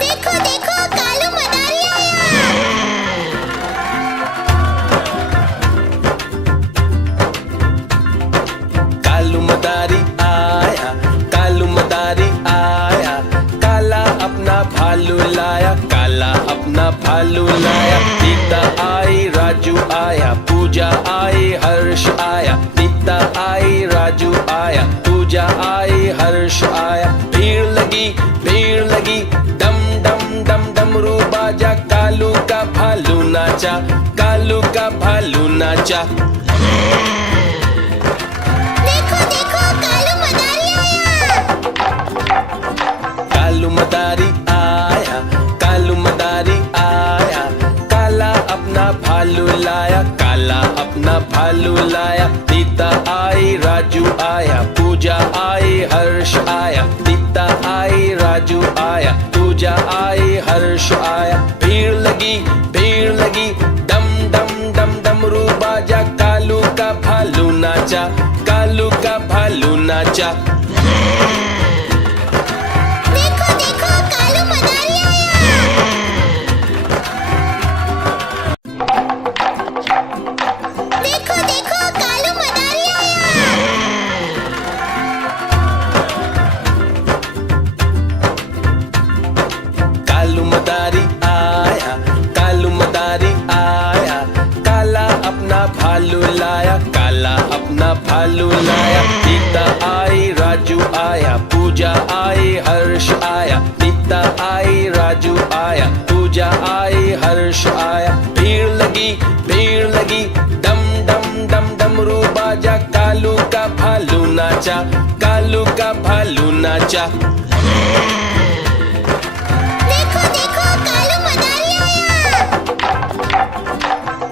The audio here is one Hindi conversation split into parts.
देखो देखो कालू मदारी आया। कालू मदारी आया, कालू मदारी आया, काला अपना भालू लाया, काला अपना भालू लाया। सीता आई, राजू आया, पूजा आई, हर्ष आया। सीता आई, राजू आया, पूजा आई, हर्ष आया। भीड़ लगी डम डम डम डमरू बाजा, कालू का भालू नाचा, कालू का भालू नाचा। देखो देखो कालू मदारी आया। कालू मदारी आया, कालू मदारी आया, काला अपना भालू लाया, काला अपना भालू लाया। सीता आई, राजू आया, पूजा आई, हर्ष आया। सीता आई, राजू आया, पूजा आई, हर्ष आया। भीड़ लगी डम डम डम डमरू बाजा, कालू का भालू नाचा, कालू का भालू नाचा। देखो देखो कालू मदारी आया। देखो देखो कालू मदारी आया। कालू मदारी आया, कालू मदारी आया, काला अपना भालू लाया, काला अपना भालू लाया। सीता आई, राजू आया, पूजा आई, हर्ष आया। सीता आई, राजू आया, पूजा आई, हर्ष आया। भीड़ लगी डम डम डम डमरू बाजा, कालू का भालू नाचा, कालू का भालू नाचा। देखो देखो कालू मदारी आया।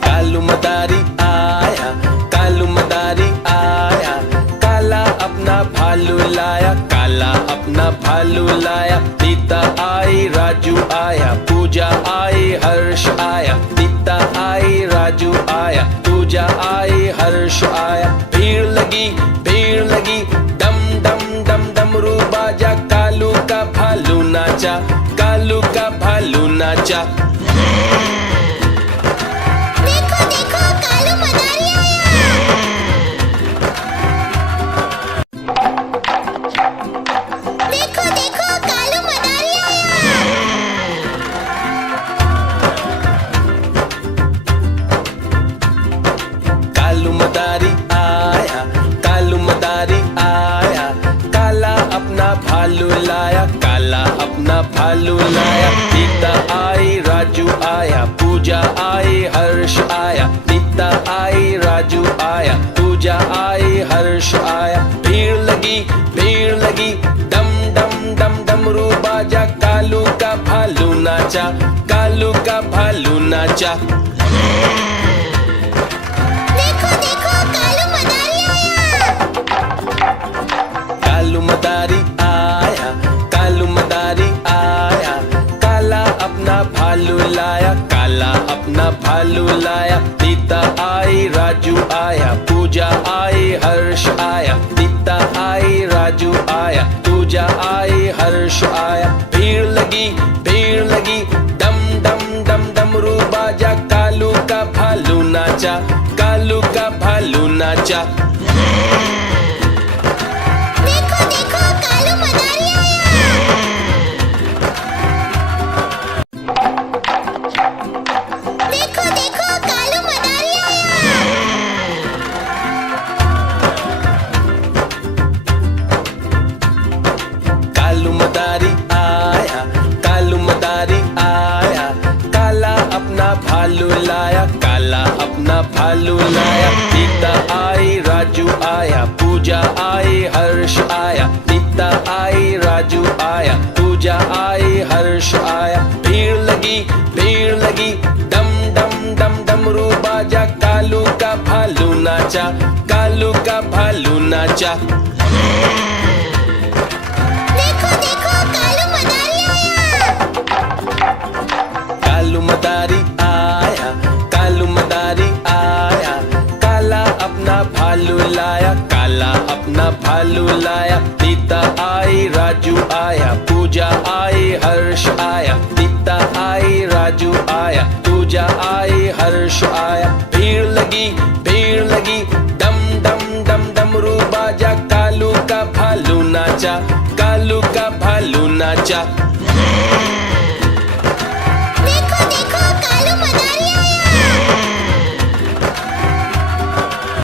कालू मदारी आया, कालू मदारी आया, काला अपना भालू लाया, काला अपना भालू लाया। सीता आई, राजू आया, पूजा आई, हर्ष आया। सीता आई, राजू आया, पूजा आई, हर्ष आया। भीड़ लगी डम डम डम डमरू बाजा, कालू का भालू नाचा, कालू का भालू नाचा। देखो देखो कालू मदारी आया। देखो देखो कालू मदारी आया। कालू मदारी आया, कालू मदारी आया, काला अपना भालू लाया, काला अपना भालू लाया। सीता आई, राजू आया, पूजा आई, हर्ष आया। सीता आई, राजू आया, पूजा आई, हर्ष आया। भीड़ लगी डम डम डम डमरू बाजा, कालू का भालू नाचा, कालू का भालू नाचा। देखो देखो कालू मदारी आया। कालू मदारी आया, कालू मदारी आया, काला अपना भालू लाया, काला अपना भालू लाया। सीता आई, राजू आया, पूजा आई, हर्ष आया। सीता आई, राजू आया, पूजा आई, हर्ष आया। भीड़ लगी डम डम डम डमरू बाजा, कालू का भालू नाचा, कालू का भालू नाचा। देखो देखो कालू मदारी आया। देखो देखो कालू मदारी आया। कालू मदारी आया, कालू मदारी आया, काला अपना भालू लाया, काला अपना भालू लाया। सीता आई, राजू आया, पूजा आई, हर्ष आया। सीता आई, राजू आया, पूजा आई, हर्ष आया। भीड़ लगी डम डम डम डमरू बाजा, कालू का भालू नाचा, कालू का भालू नाचा। देखो देखो कालू मदारी आया। कालू मदारी आया, कालू मदारी आया, काला अपना भालू लाया, काला अपना भालू लाया। सीता आई, राजू आया, पूजा आई, हर्ष आया, भीड़ लगी, डम डम डम डमरू बाजा, कालू का भालू नाचा, कालू का भालू नाचा।